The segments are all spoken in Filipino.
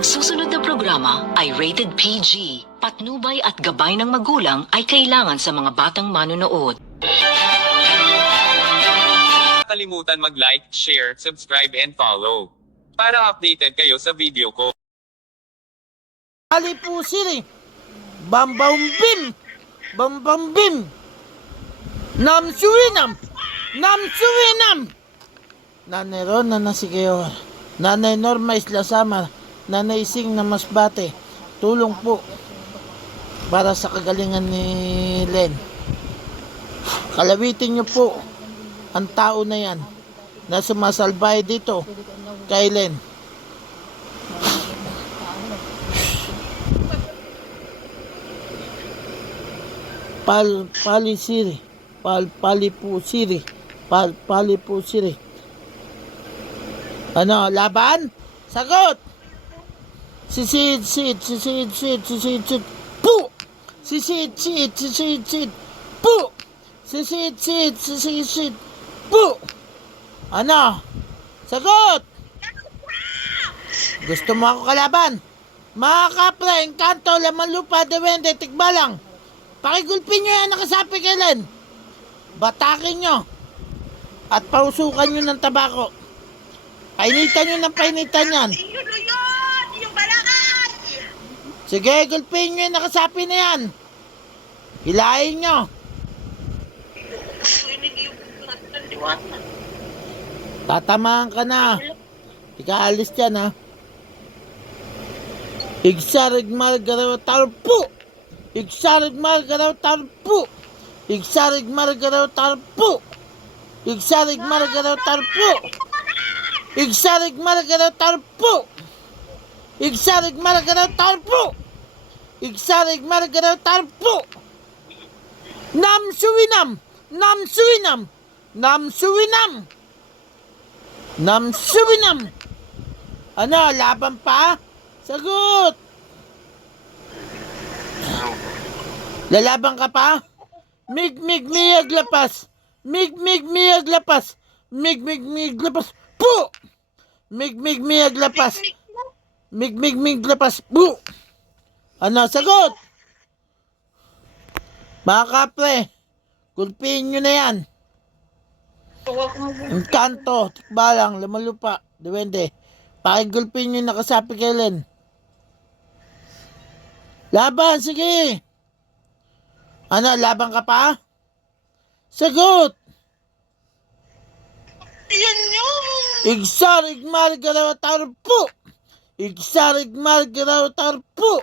Ang susunod na programa ay rated PG. Patnubay at gabay ng magulang ay kailangan sa mga batang manonood. Kalimutan mag-like, share, subscribe and follow. Para updated kayo sa video ko. Ali po siri. Bambambim. Bambambim. Namsuinam. Namsuinam. Nanay Ron na nasigayor. Nanay Norma Isla Samar. Nanay Sing na Masbate. Tulong po para sa kagalingan ni Len. Kalawitin niyo po ang tao na yan na sumasalbay dito kay Len. Pali siri. Pali po siri. Pali po siri. Ano, laban? Sagot! Sisid, pu! Sisid, pu! Sisid, pu! Ano? Sagot! Gusto mo ako kalaban? Mga kapre, Encanto, Laman Lupa, Dewende, Tikbalang. Pakigulpin nyo yan nakasapi kay Len. Batakin nyo. At pausukan nyo ng tabako. Painitan nyo ng painitan yan. Yung balakad! Sige, gulpin nyo yung nakasapi na yan. Hilahin nyo. Tatamaan ka na. Ikaalis dyan ha. Igsarig margaraw tarpu. Igsarig margaraw tarpu. Igsarig margaraw tarpu. Igsarig margaraw tarpu. Igsarig margaraw tarpu. Igsarig margaraw tarpu. Igsarig margaraw tarpu. Namsuinam. Namsuinam. Namsuinam. Namsuinam. Ano, laban pa? Sagot. Lalaban ka pa? Mig miyag lapas. Mig miyag lapas. Mig miyag lapas. Pu! Mig miyag lapas. Mig lapas. Pu! Ano, sagot? Mga kapre, gulpiin nyo na yan. Encanto, Tikbalang, Laman Lupa, Dewende. Pakigulpin nyo yung nakasapi kay Len. Laban, sige. Ano, laban ka pa? Sagot. Yan yung... Igsarig margaraw tarpu. Igsarig margaraw tarpu.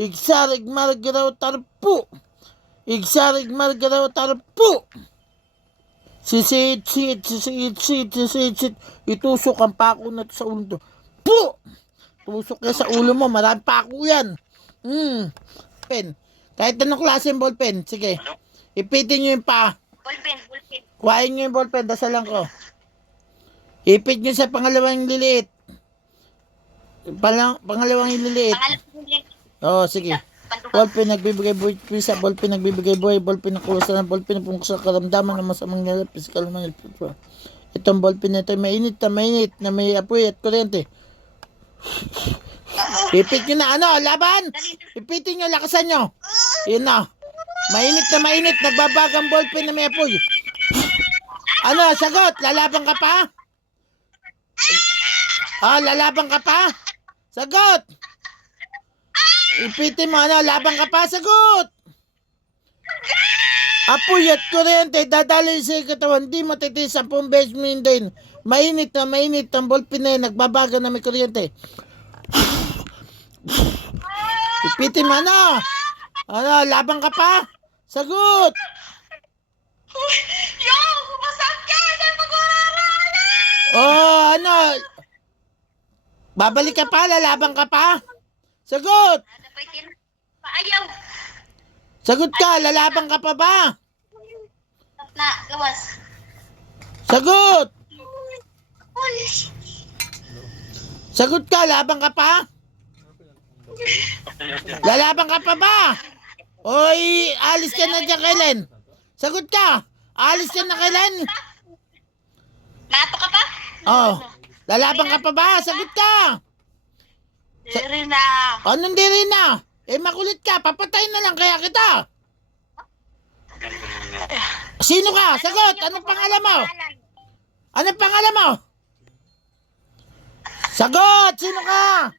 Igsarig margaraw tarpu. Igsarig margaraw tarpu. Sisid. Itusok ang pako na sa ulo to. Pu! Tusok yan sa ulo mo. Marami pako yan. Pen. Kahit anong klase yung ballpen. Sige. Ipitin nyo yung paa. Ballpen. Kuhain nyo yung ballpen. Dasalan ko. Ipit nyo sa pangalawang liliit. Pangalawang liliit. Oo, sige. Ballpen nagbibigay buhay sa ballpen nagbibigay buhay, ballpen na kusa ng ballpen na pungkos sa karamdaman ng masamang nila physical man. Itong ballpen na ito mainit na may apoy at kuryente. Ipit nyo na ano, laban! Ipitin nyo, lakasan nyo. Yun na. Mainit, nagbabagang ballpen na may apoy. Ano, sagot, lalaban ka pa? Lalaban ka pa? Sagot! Ipitin mo, ano, labang ka pa, sagot! Apoy at kuryente, dadali sa katawan, di matitis 10 beses mo din. Mainit ang ballpen na yun, nagbabaga na may kuryente. Ipitin mo, ano? Ano, labang ka pa? Sagot! Yo! Masakit! Saan mag-uurarala? Ano? Babalik ka pa, lalabang ka pa? Sagot! Ayaw! Sagot ka, lalabang ka pa ba? Na, gawas. Sagot! Sagot ka, labang ka pa? Lalabang ka pa ba? Oy, alis ka na dyan, Kailan. Sagot ka, alis ka na, Kailan. Nato ka pa? Oh, lalaban ka pa ba? Sagot ka! Diri na. Anong diri na? Eh, makulit ka. Papatayin na lang kaya kita. Sino ka? Sagot. Anong pangalan mo? Anong pangalan mo? Sagot. Sino ka?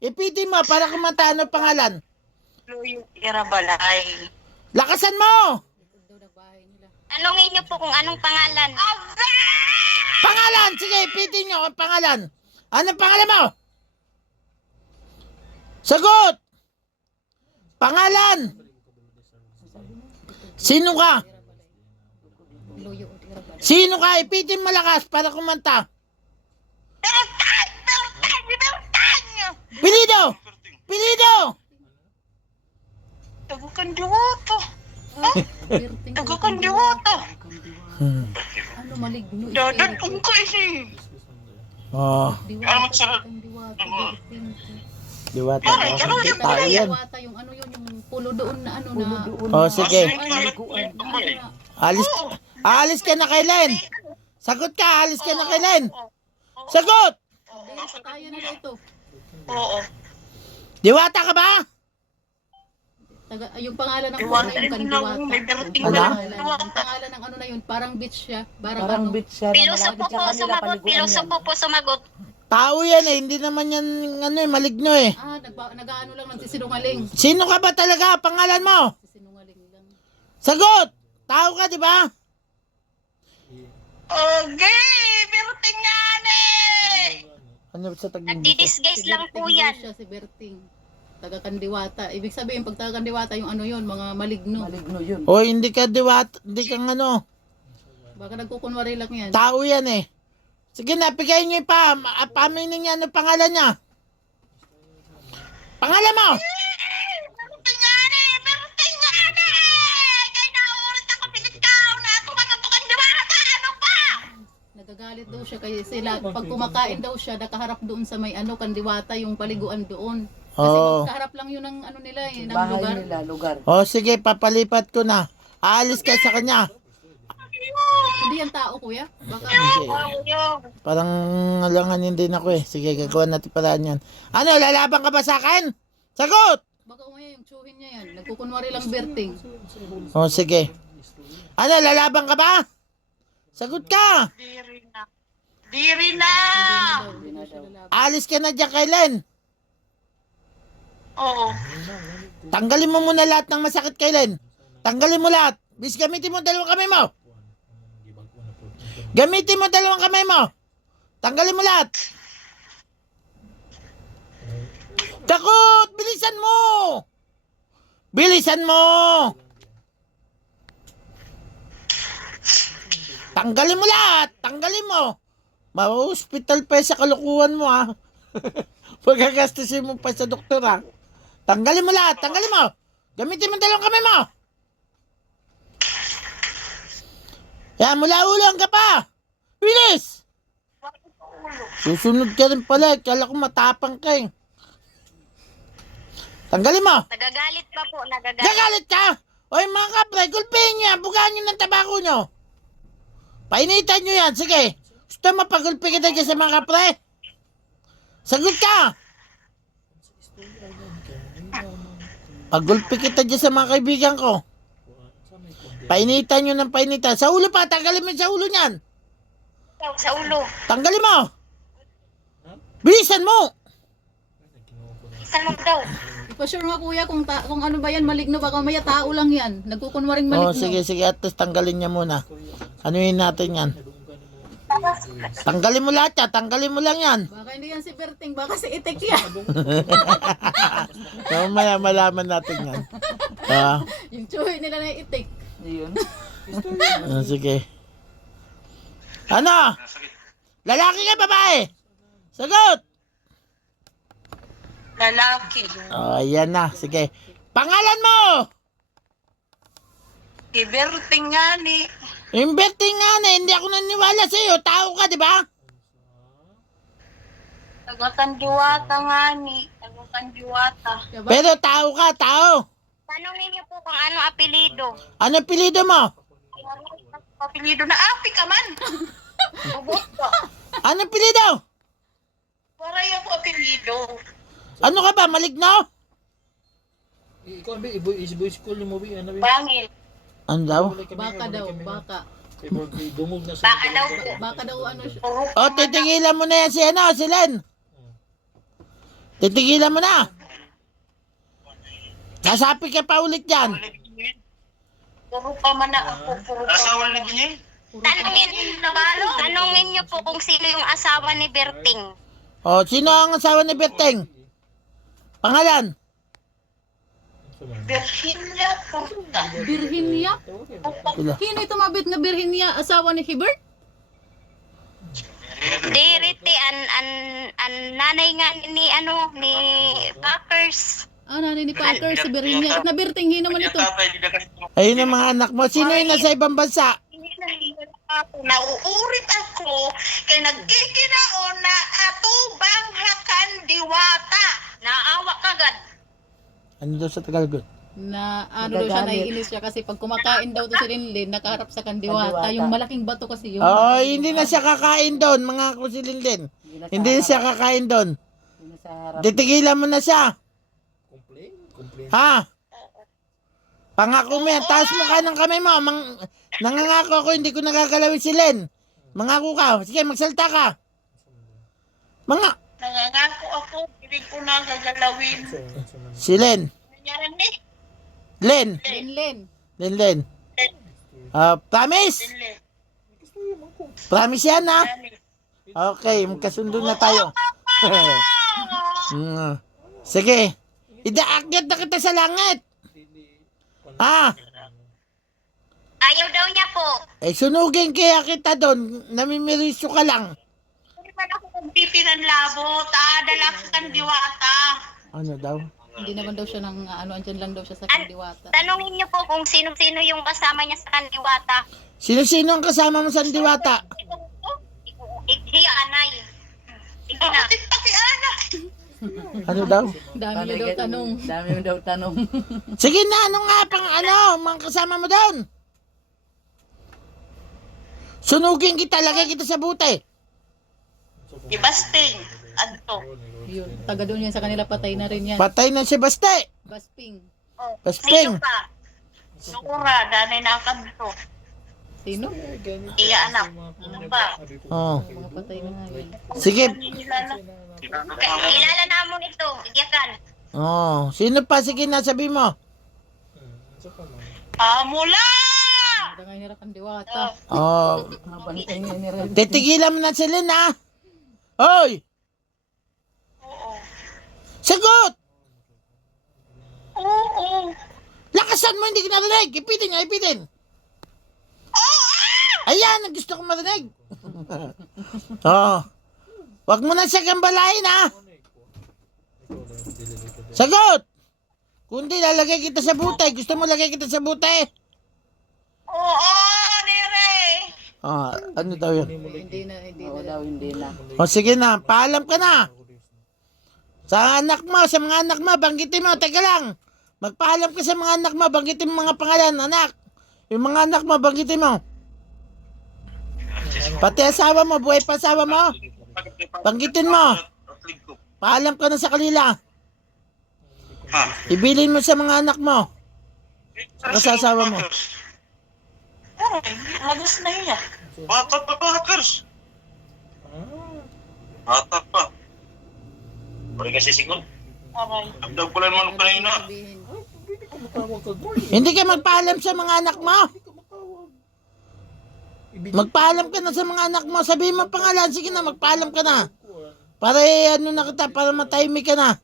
Ipitin mo para kumanta. Anong pangalan? Luyo Irabalay. Lakasan mo. Tanungin niyo po kung anong pangalan. Pangalan. Sige, ipitin nyo ang pangalan. Anong pangalan mo? Sagot. Pangalan. Sino ka? Sino ka? Ipitin malakas para kumanta. Bertan! Bertan! Bertan! Pilido! Pilido! Tagukan diwata. Tagukan diwata. Ano maligno? Dadan kung ko isi. Oh, Ano sarap? diwata. Aray, Oh, ano sige, yung tayo yan. Diwata yung ano yun, yung pulo doon na ano na. Oh, sige. Ano, Alis ka na kay Len. Sagot ka, alis ka na kay Len. Sagot! tayo nila ito. Oo. Diwata ka ba? Yung pangalan ng Diwata una yung rin Kandiwata. lang, may berting Ano? na Yung pangalan ng ano na yun, parang beach siya. Parang ano. Piloso po po sumagot. Piloso po po sumagot. Tao yan eh, hindi naman yan ano eh, maligno eh. Nag-ano lang ng sisinungaling. Sino ka ba talaga? Pangalan mo? Sisinungaling lang. Sagot! Tao ka, di ba? Okay, berting nga eh. Ano sa tag Nagdi-disguise lang po Berting daw yan. siya, si Berting. Taga-Kandiwata. Ibig sabihin, pag taga-Kandiwata, yung ano yun, mga maligno. O hindi ka diwata, hindi kang ano. Baka nagkukunwari lang yan. Tao yan eh. Sige na, bigay niyo pa. Paminin niya ano pangalan niya. Pangalan mo! Berting nga eh. Berting nga eh. Kaya nauulit ako pinagkaw na ako mga tukang diwata. Ano pa? Nagagalit daw siya kasi sila, pag kumakain daw siya, nakaharap doon sa may ano, Kandiwata, yung paliguan doon. Kasi Oo. kaharap lang yun ng ano nila eh, ng Bahay lugar. nila, lugar. O sige, papalipat ko na. Aalis ka sa kanya. Hindi yan tao, kuya. Baka Parang alanganin din ako eh. Sige, gagawa natin paraan yan. Ano, lalaban ka ba sa akin? Sagot! baka umaya yung tsuhin niya yan. Nagkukunwari lang Berting. O sige. Ano, lalaban ka ba? Sagot ka! Diri na. Diri na. Hindi na siya lalaki. Alis ka na dyan kay Len. Oo. Tanggalin mo muna lahat ng masakit kay Len. Tanggalin mo lahat. Bis, gamitin mo dalawang kamay mo. Gamitin mo dalawang kamay mo. Tanggalin mo lahat. Takot! Bilisan mo! Bilisan mo! Tanggalin mo lahat! Tanggalin mo! Ma-hospital pa sa kalukuhan mo ha. Pagkagastusin mo pa sa doktor ha. Tanggalin mo lahat! Tanggalin mo! Gamitin mo dalawang kamay mo! Yan, mula ulo ka pa! Bilis! Susunod ka rin pala. Kala ko matapang ka eh. Tanggalin mo! Nagagalit pa po. Nagagalit. Gagalit ka! Oy mga kapre, gulpihin nyo yan. Bugaan nyo ng tabako nyo. Painitan nyo yan. Sige. Gusto mapagulpi kita dyan sa mga kapre? Sagot ka! Pagulpi kita dyan sa mga kaibigan ko. Painitan nyo ng painitan. Sa ulo pa, tanggalin mo sa ulo niyan. Sa ulo. Tanggalin mo! Bilisan mo! Isan mo daw. Ipa-sure nga kuya kung ano ba yan, maligno. Baka umaya tao lang yan. Nagkukunwaring Oh, maligno. sige, sige. At least tanggalin niya muna. Anuhin natin yan. Tanggalin mo lahat yan. Tanggalin mo lang yan. Baka hindi yan si Berting. Baka si Itik yan. Mamaya malaman natin yan. Yung tsuhin nila na Itik. Yun. Sige. Ano? Lalaki ka, babae? Sagot! Lalaki. Oh, ayan na. Sige. Pangalan mo! Berting nga ni. Inverting nga na. Hindi ako naniwala sa'yo. Tao ka, di ba? Taga-Kandiwata nga ni. Taga-Kandiwata. Pero tao ka, tao. Tanungin niyo po kung ano apelido. Ano pilido mo? Apelido na api ka man. Ubot ka. Ano pilido? Waray ako apelido. Ano ka ba, maligno? Ikaw ang boy school mo bi ano bi? Bangil. Ano daw? Baka daw, baka. Dungog na Baka daw po. Baka daw ano siya. Puro O, titigilan mo na yan si Len. Titigilan mo na. Nasapi ka pa ulit yan. Puro pa man na ako. Puro pa man na. Tanungin niyo po kung sino yung asawa ni Berting. O, sino ang asawa ni Berteng? Pangalan? Virginia Porta. Virginia? Sila. Hino ito mabit nga Virginia, asawa ni Hibert? Diriti an nanay nga ni Packers. Ah, nanay ni Packer, si Virginia. Na Berting, hino man ito. Ayun ang mga anak mo. Sino yung nasa ibang bansa? Nauurit ako kay nagkikinaon na atubang hakan diwata. Naawa kagad. Ano daw sa Tagalog? Na ano daw siya, naiinis siya kasi pag kumakain daw to si Linlin, nakaharap sa kandiwata. Yung malaking bato kasi yun. Oo, hindi na siya kakain doon, mga kusilin din. Hindi na siya kakain doon. Titigilan mo na siya. Complain. Ha? Pangako mo yan. Taas mo ka ng kamay mo. Nangangako ako, hindi ko nagagalawin si Len. Mangako ka. Sige, magsalta ka. Nangangako ako, hindi ko na gagalawin. Si Len. Nangyari ni? Len. Linlin. Promise? Promise yan, ha? Okay, magkasundo na tayo. Sige. Idaakyat na kita sa langit. Ayaw daw niya po. Sunugin kaya kita doon. Namimiriso ka lang. Hindi man ako magpipi ng labo. Dala kang diwata. Ano daw? Hindi naman daw siya ng andyan lang daw siya sa kandiwata. Tanungin niyo po kung sino-sino yung kasama niya sa kandiwata. Sino-sino ang kasama mo sa Diwata? Hiya, anay. Ikaw pakiana. Ano daw? Dami niya daw tanong. Sige na, ano nga mga kasama mo doon? Sunugin kita, lagay kita sa buti. Ibasting. Adto. Yun, taga doon yan sa kanila, patay na rin yan. Patay na si Baste. Basping. Basping. Sino pa? Sura, danay na kanto. Sino? Iya, anak. Ano ba? Oh. Mga patay na nga yun. Sige. Kilala na mo nito. Iyakan. Oh, sino pa? Sige na, sabi mo. Mula! Taga nila kandiwata. Oh, Mabantay niya ni Ren. titigilan mo na sila na. Hoy! Oo. Sagot! Oo. Lakasan mo, hindi ka narinig. Ipitin niya, ipitin. Ayan, ang gusto kong marinig. Oh. Wag mo na siya gambalain, ha? Sagot! Kundi lalagay kita sa buti. Gusto mo lagay kita sa buti? Oo, nire. Ano daw yun? Hindi na. O sige na, paalam ka na. Sa mga anak mo, banggitin mo. Teka lang. Magpaalam ka sa mga anak mo, banggitin mo mga pangalan, anak. Yung mga anak mo, banggitin mo. Pati asawa mo, buhay pa asawa mo. Banggitin mo. Paalam ka na sa kanila. Ibilin mo sa mga anak mo. Saka sa asawa mo. Lagos na iya. Bata pa ba, hackers? Bata pa. Pwede kasi sigon. Aray. Amdag pala naman ko kanina. Sabihin. Hindi ka magpaalam sa mga anak mo. Magpaalam ka na sa mga anak mo. Sabihin mo pangalan. Sige na, magpaalam ka na. Para na kita, para matahimik ka na.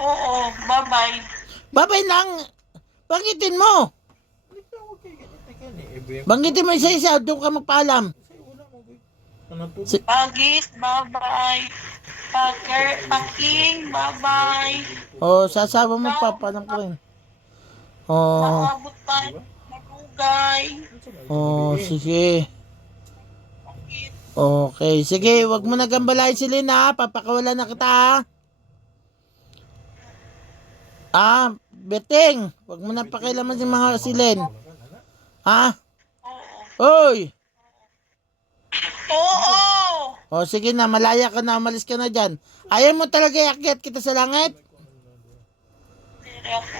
Oo, bye-bye. Babay lang. Banggitin mo. Banggitin mo isa-isa. Doon ka magpaalam. Pagis, bye-bye. Paking, bye-bye. O, sasawa mo pa. Paalam ka rin. O, Maabot pa. Magugay. sige. Okay, sige. Huwag mo na gambalain si Lina. Papakawalan na kita, ha? Beting. Huwag mo na pakialaman si mga silin. Ha? Hoy! Oo. O, sige na. Malaya ka na. Umalis ka na dyan. Ayaw mo talaga iakyat kita sa langit? Ayoko.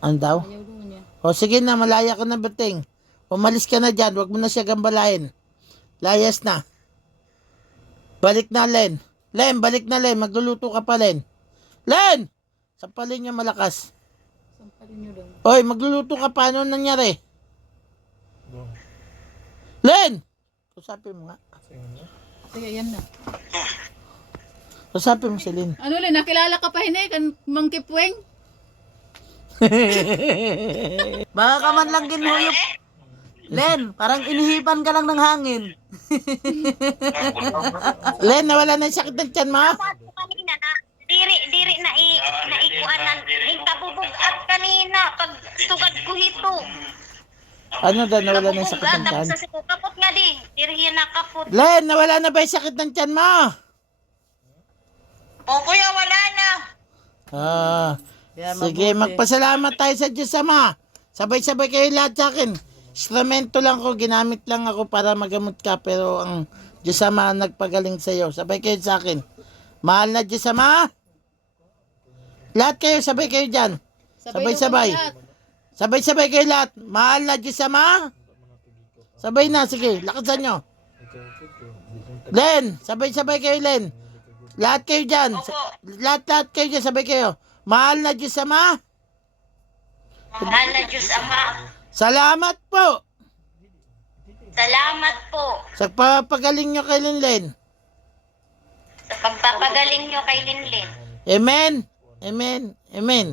Ano daw? Ayaw daw niya. O sige na, malaya ka na Berting. Umalis ka na dyan, huwag mo na siya gambalain. Layas na. Balik na, Len. Len, balik na, Len. Magluluto ka pa, Len. Len! Sampalin niya malakas. Sampalin niyo doon. Oy, magluluto ka pa. Ano nangyari? Len! Usapin mo nga. Sige, yan na. Usapin mo si Len. Ano Len, nakilala ka pa hini? Kan Mang Kipweng? Baka ka man lang ginhuyop. Len, parang inihipan ka lang ng hangin. Len, nawala na yung sakit ng tiyan mo? Dapat ko kanina na, diri na ikuanan, yung kabubog at kanina, pag sugad ko hito. Ano daw, nawala na yung sakit ng Tapos tiyan? sa kapot nga di, diri na kapot. Len, nawala na ba yung sakit ng tiyan mo? O kuya, wala na. Sige, magpasalamat tayo sa Diyos Ama. Sabay-sabay kayo lahat sa akin. Instrumento lang ko, ginamit lang ako para magamot ka, pero ang Diyos Ama ang nagpagaling sa iyo. Sabay kayo sa akin. Mahal na Diyos Ama. Lahat kayo, sabay kayo dyan. Sabay-sabay. daw kami lahat. Sabay-sabay kayo lahat. Mahal na Diyos Ama. Sabay na, sige, lakasan nyo. Len, sabay-sabay kayo, Len. Lahat kayo dyan. Lahat kayo dyan, sabay kayo. Mahal na Diyos Ama. Mahal na Diyos Ama. Salamat po. Salamat po Sa papagaling nyo kay Linlen. sa pagpapagaling nyo kay Linlin. Amen. Amen. Amen.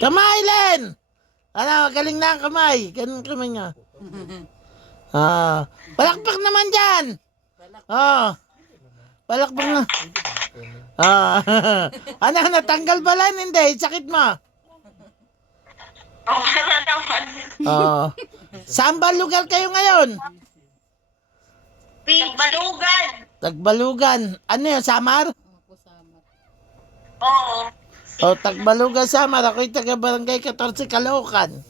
Kamay, Len! Ano, galing na ang kamay. Ganun kamay nyo. Palakpak naman dyan. Palakpak na. Ano, natanggal ba, Len? Hindi, sakit mo. Wala naman. Saan ba lugar kayo ngayon? Balugan. Tagbalugan. Ano yun, Samar? Ako sama. Oo. Tagbalugan, Samar. Ako'y taga-barangay 14 Caloocan.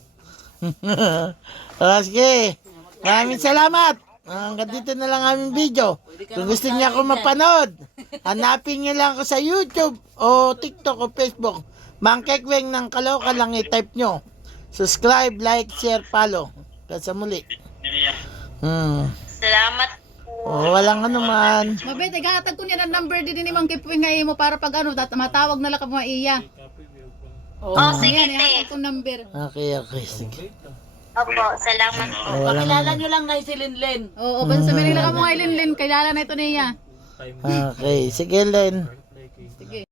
Sige. Maraming salamat. Hanggang dito na lang aming video. Kung gusto niya ako mapanood, hanapin niyo lang ako sa YouTube o TikTok o Facebook. Mang Kipweng ng Caloocan lang i-type nyo. Subscribe, like, share, follow. Kasi muli. Salamat po. Walang ano man. Mabait, igahatag ko niya ng number din ni Mang Kipweng nga mo para pag ano, matawag na lang ka mga iya. Sige, Ayan, te. ihatag ko number. Okay, sige. Opo, salamat po. Pakilala nyo lang na si Linlen. Oo, basta sa Manila ka mga Linlin, kailangan na ito niya. Okay, sige, Len. Sige.